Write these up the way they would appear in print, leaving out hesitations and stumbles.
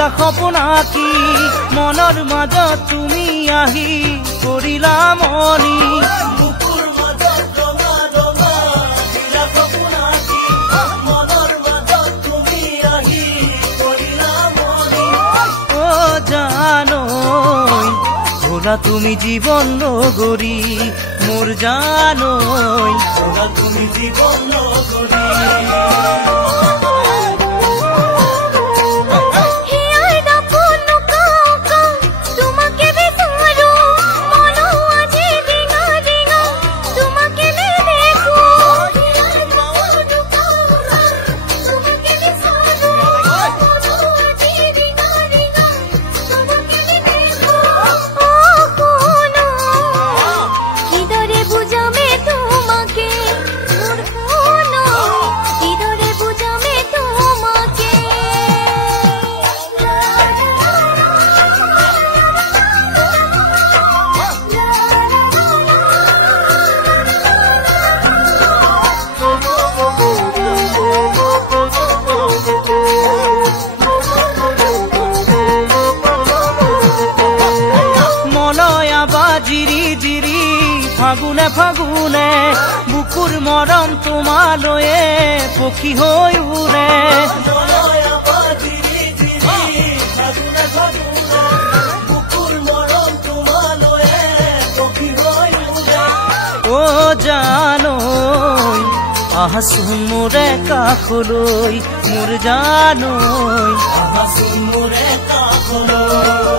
দিলা সপোন আঁকি মনৰ মাজত তুমি আহি কৰিলা মনি বুকুৰ মাজত ৰঙা ৰঙা দিলা সপোন আঁকি মনৰ মাজত তুমি আহি কৰিলা মনি ও জানৈ ওলা তুমি জীবন লগৰী মোৰ জানৈ ওলা তুমি জীবন লগৰী ফাগুনে ফাগুনে বুকুৰ মৰম তোমালৈয়ে পক্ষী হৈ উৰে ও জানৈ আহাচোন মোৰে কাষলৈ মোৰ জানৈ আহাচোন মোৰে কাষলৈ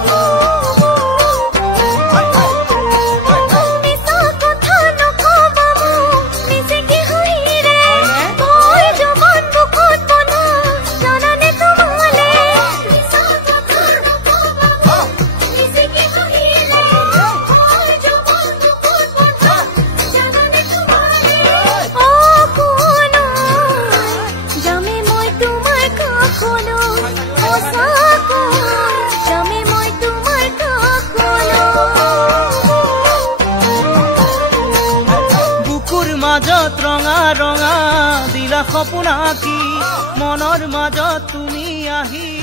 মাজত ৰঙা ৰঙা দিলা সপোন আঁকি মনৰ মাজত তুমি আহি